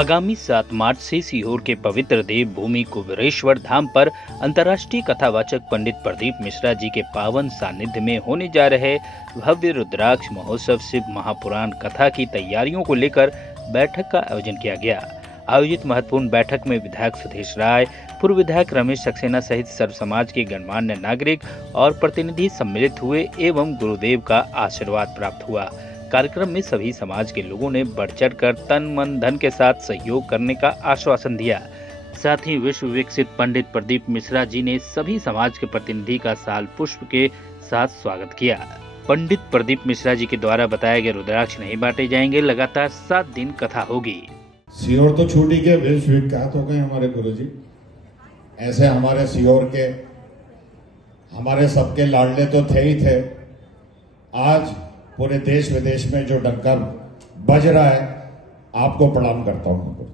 आगामी 7 मार्च से सीहोर के पवित्र देव भूमि कुबेरेश्वर धाम पर अंतर्राष्ट्रीय कथावाचक पंडित प्रदीप मिश्रा जी के पावन सानिध्य में होने जा रहे भव्य रुद्राक्ष महोत्सव शिव महापुराण कथा की तैयारियों को लेकर बैठक का आयोजन किया गया। आयोजित महत्वपूर्ण बैठक में विधायक सुधीश राय, पूर्व विधायक रमेश सक्सेना सहित सर्व समाज के गणमान्य नागरिक और प्रतिनिधि सम्मिलित हुए एवं गुरुदेव का आशीर्वाद प्राप्त हुआ। कार्यक्रम में सभी समाज के लोगों ने बढ़ चढ़ कर तन मन धन के साथ सहयोग करने का आश्वासन दिया। साथ ही विश्व विकसित पंडित प्रदीप मिश्रा जी ने सभी समाज के प्रतिनिधि का साल पुष्प के साथ स्वागत किया। पंडित प्रदीप मिश्रा जी के द्वारा बताया गया रुद्राक्ष नहीं बांटे जाएंगे, लगातार 7 दिन कथा होगी। सीहोर तो छूट ही के विश्व विख्यात हो गए हमारे गुरुजी। ऐसे हमारे सीहोर के हमारे सबके लाडले तो थे ही थे। आज पूरे देश विदेश में जो डंका बज रहा है, आपको प्रणाम करता हूं।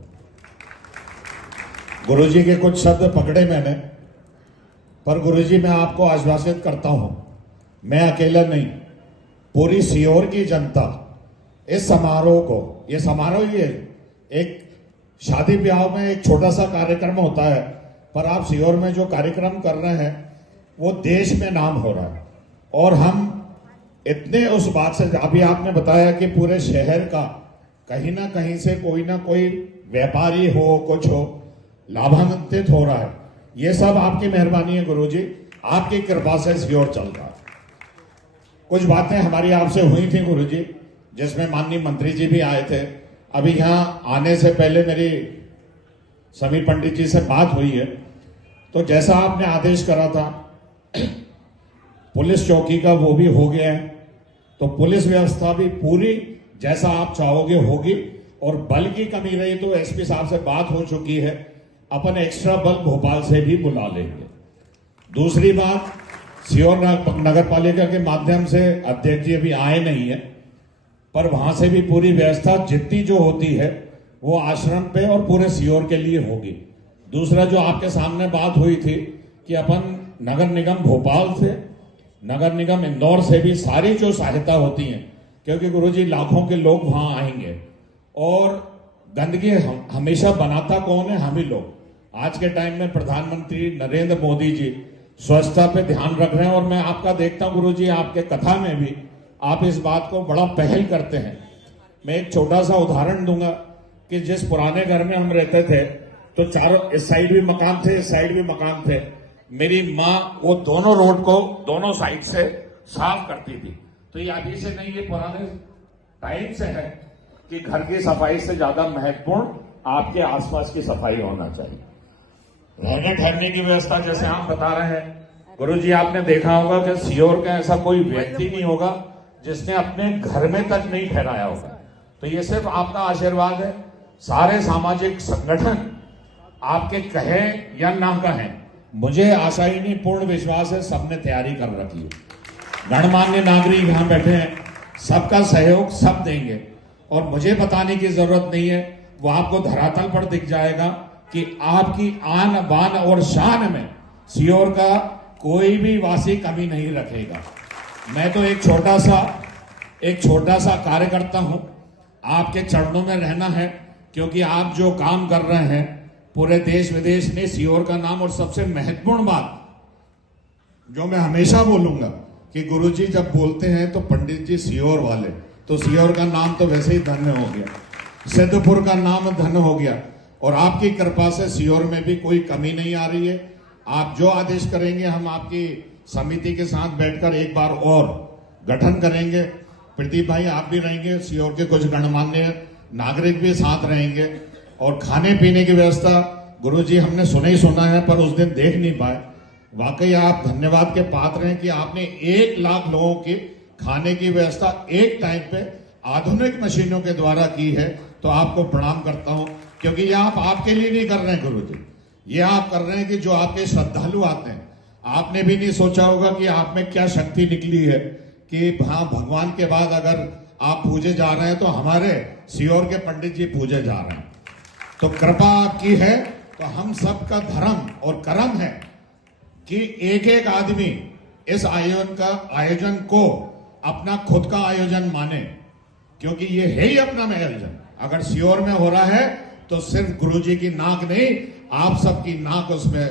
गुरुजी के कुछ शब्द पकड़े मैंने, पर गुरुजी मैं आपको आश्वासित करता हूं, मैं अकेला नहीं, पूरी सीहोर की जनता इस समारोह को, ये समारोह ये एक शादी ब्याह में एक छोटा सा कार्यक्रम होता है, पर आप सीहोर में जो कार्यक्रम कर रहे हैं वो देश में नाम हो रहा है। और हम इतने उस बात से, अभी आपने बताया कि पूरे शहर का कहीं ना कहीं से कोई ना कोई व्यापारी हो, कुछ हो, लाभान्वित हो रहा है। ये सब आपकी मेहरबानी है गुरुजी, आपकी कृपा से सीहोर चल रहा है। कुछ बातें हमारी आपसे हुई थी गुरुजी, जिसमें माननीय मंत्री जी भी आए थे। अभी यहाँ आने से पहले मेरी समीर पंडित जी से बात हुई है, तो जैसा आपने आदेश करा था पुलिस चौकी का, वो भी हो गया है। तो पुलिस व्यवस्था भी पूरी जैसा आप चाहोगे होगी। और बल की कमी रही तो एसपी साहब से बात हो चुकी है, अपन एक्स्ट्रा बल भोपाल से भी बुला लेंगे। दूसरी बात, सीहोर नगर पालिका के माध्यम से अध्यक्ष जी अभी आए नहीं है, पर वहां से भी पूरी व्यवस्था जितनी जो होती है वो आश्रम पे और पूरे सीहोर के लिए होगी। दूसरा जो आपके सामने बात हुई थी कि अपन नगर निगम भोपाल से, नगर निगम इंदौर से भी सारी जो सहायता होती है, क्योंकि गुरुजी लाखों के लोग वहां आएंगे और गंदगी हमेशा बनाता कौन है? हम ही लोग। आज के टाइम में प्रधानमंत्री नरेंद्र मोदी जी स्वच्छता पे ध्यान रख रहे हैं, और मैं आपका देखता हूं गुरुजी, आपके कथा में भी आप इस बात को बड़ा पहल करते हैं। मैं एक छोटा सा उदाहरण दूंगा कि जिस पुराने घर में हम रहते थे तो चारों, इस साइड भी मकान थे, इस साइड भी मकान थे। मेरी माँ वो दोनों रोड को दोनों साइड से साफ करती थी। तो ये अभी से नहीं, ये पुराने टाइम से है कि घर की सफाई से ज्यादा महत्वपूर्ण आपके आसपास की सफाई होना चाहिए। रहने ठहरने की व्यवस्था जैसे आप बता रहे हैं गुरुजी, आपने देखा होगा कि सीहोर का ऐसा कोई व्यक्ति नहीं होगा जिसने अपने घर में तक नहीं ठहराया होगा। तो ये सिर्फ आपका आशीर्वाद है। सारे सामाजिक संगठन आपके कहें या ना कहें, मुझे आशा ही नहीं, पूर्ण विश्वास है सबने तैयारी कर रखी है। गणमान्य नागरिक यहां बैठे हैं, सबका सहयोग सब देंगे, और मुझे बताने की जरूरत नहीं है, वो आपको धरातल पर दिख जाएगा कि आपकी आन बान और शान में सीहोर का कोई भी वासी कमी नहीं रखेगा। मैं तो एक छोटा सा कार्यकर्ता हूं, आपके चरणों में रहना है, क्योंकि आप जो काम कर रहे हैं पूरे देश विदेश में सीहोर का नाम। और सबसे महत्वपूर्ण बात जो मैं हमेशा बोलूंगा कि गुरुजी जब बोलते हैं तो पंडित जी सीहोर वाले, तो सीहोर का नाम तो वैसे ही धन्य हो गया, सिद्धपुर का नाम धन्य हो गया। और आपकी कृपा से सीहोर में भी कोई कमी नहीं आ रही है। आप जो आदेश करेंगे, हम आपकी समिति के साथ बैठकर एक बार और गठन करेंगे। प्रदीप भाई आप भी रहेंगे, सीहोर के कुछ गणमान्य नागरिक भी साथ रहेंगे। और खाने पीने की व्यवस्था गुरुजी हमने सुना ही सुना है, पर उस दिन देख नहीं पाए। वाकई आप धन्यवाद के पात्र हैं कि आपने 1 लाख लोगों की खाने की व्यवस्था एक टाइम पे आधुनिक मशीनों के द्वारा की है। तो आपको प्रणाम करता हूं, क्योंकि ये आप आपके लिए नहीं कर रहे हैं गुरुजी, ये आप कर रहे हैं कि जो आपके श्रद्धालु आते हैं। आपने भी नहीं सोचा होगा कि आप में क्या शक्ति निकली है कि हाँ, भगवान के बाद अगर आप पूजे जा रहे हैं तो हमारे सीहोर के पंडित जी पूजे जा रहे हैं। तो कृपा आपकी है, तो हम सबका धर्म और कर्म है कि एक एक आदमी इस आयोजन को अपना खुद का आयोजन माने, क्योंकि ये है ही अपना आयोजन। अगर सीहोर में हो रहा है तो सिर्फ गुरुजी की नाक नहीं, आप सबकी नाक उसमें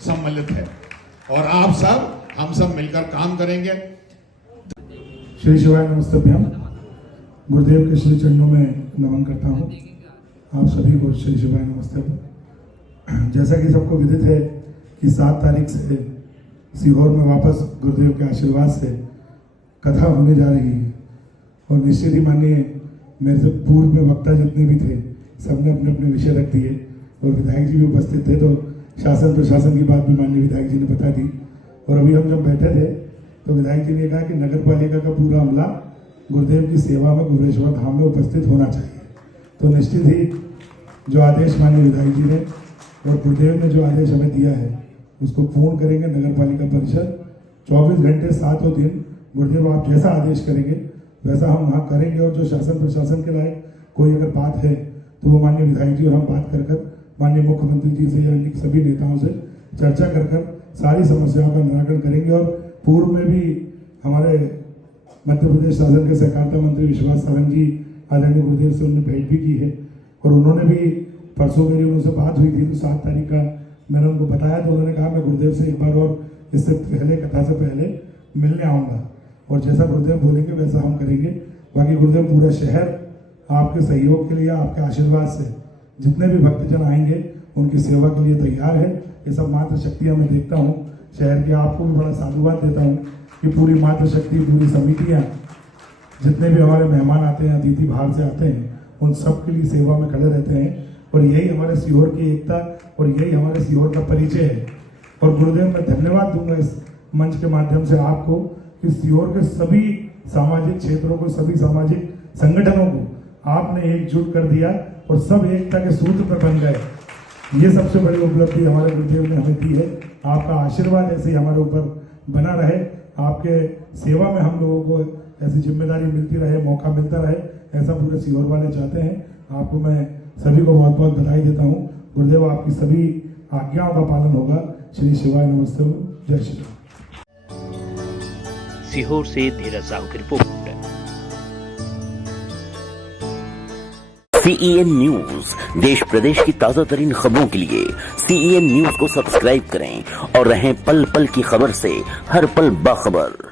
सम्मिलित है और आप सब, हम सब मिलकर काम करेंगे। श्री शिवाय नमस्तभ्यम। गुरुदेव के श्री चरणों में नमन करता हूँ आप सभी को। श्री शिवाय नमस्तभ्यम। जैसा कि सबको विदित है कि 7 तारीख से सीहोर में वापस गुरुदेव के आशीर्वाद से कथा होने जा रही है और निश्चित ही मानिए मेरे से पूर्व में वक्ता जितने भी थे सबने अपने अपने विषय रख दिए और विधायक जी भी उपस्थित थे, तो शासन प्रशासन की बात भी माननीय विधायक जी ने बता दी। और अभी हम जब बैठे थे तो विधायक जी ने कहा कि नगर पालिका का पूरा अमला गुरुदेव की सेवा में गुरुदेश्वर धाम में उपस्थित होना चाहिए। तो निश्चित ही जो आदेश माननीय विधायक जी ने और गुरुदेव ने जो आदेश हमें दिया है उसको पूर्ण करेंगे। नगर पालिका परिषद 24 घंटे 7 दिन गुरुदेव आप जैसा आदेश करेंगे वैसा हम वहाँ करेंगे। और जो शासन प्रशासन के लायक कोई अगर बात है तो वो माननीय विधायक जी और हम बात कर माननीय मुख्यमंत्री जी से या सभी नेताओं से चर्चा कर सारी समस्याओं का निराकरण करेंगे। और पूर्व में भी हमारे मध्य प्रदेश शासन के सहकारिता मंत्री विश्वास सारंग जी आदरणीय गुरुदेव से उन्होंने भेंट भी की है और उन्होंने भी परसों मेरी उनसे बात हुई थी तो 7 तारीख का मैंने उनको बताया तो उन्होंने कहा मैं गुरुदेव से एक बार और इससे पहले कथा से पहले मिलने आऊँगा और जैसा गुरुदेव बोलेंगे वैसा हम करेंगे। बाकी गुरुदेव पूरा शहर आपके सहयोग के लिए, आपके आशीर्वाद से जितने भी भक्तजन आएंगे उनकी सेवा के लिए तैयार है। ये सब मातृशक्तियाँ मैं देखता हूँ शहर के, आपको भी बड़ा साधुवाद देता हूँ कि पूरी मातृशक्ति, पूरी समितियाँ, जितने भी हमारे मेहमान आते हैं, अतिथि बाहर से आते हैं, उन सब के लिए सेवा में खड़े रहते हैं और यही हमारे सीहोर की एकता और यही हमारे सीहोर का परिचय है। और गुरुदेव मैं धन्यवाद दूंगा इस मंच के माध्यम से आपको कि सीहोर के सभी सामाजिक क्षेत्रों को, सभी सामाजिक संगठनों को आपने एकजुट कर दिया और सब एकता के सूत्र पर बन गए। ये सबसे बड़ी उपलब्धि हमारे गुरुदेव ने हमें दी है। आपका आशीर्वाद ऐसे ही हमारे ऊपर बना रहे, आपके सेवा में हम लोगों को ऐसी जिम्मेदारी मिलती रहे, मौका मिलता रहे, ऐसा पूरे सीहोर वाले चाहते हैं। आपको मैं सभी को बहुत बहुत बधाई देता हूँ। गुरुदेव आपकी सभी आज्ञाओं का पालन होगा। श्री शिवाय नमस्ते। जय श्री राम। सीहोर से धीरज साहू की रिपोर्ट। CEN न्यूज देश प्रदेश की ताजा तरीन खबरों के लिए CEN न्यूज को सब्सक्राइब करें और रहें पल पल की खबर से हर पल बाखबर।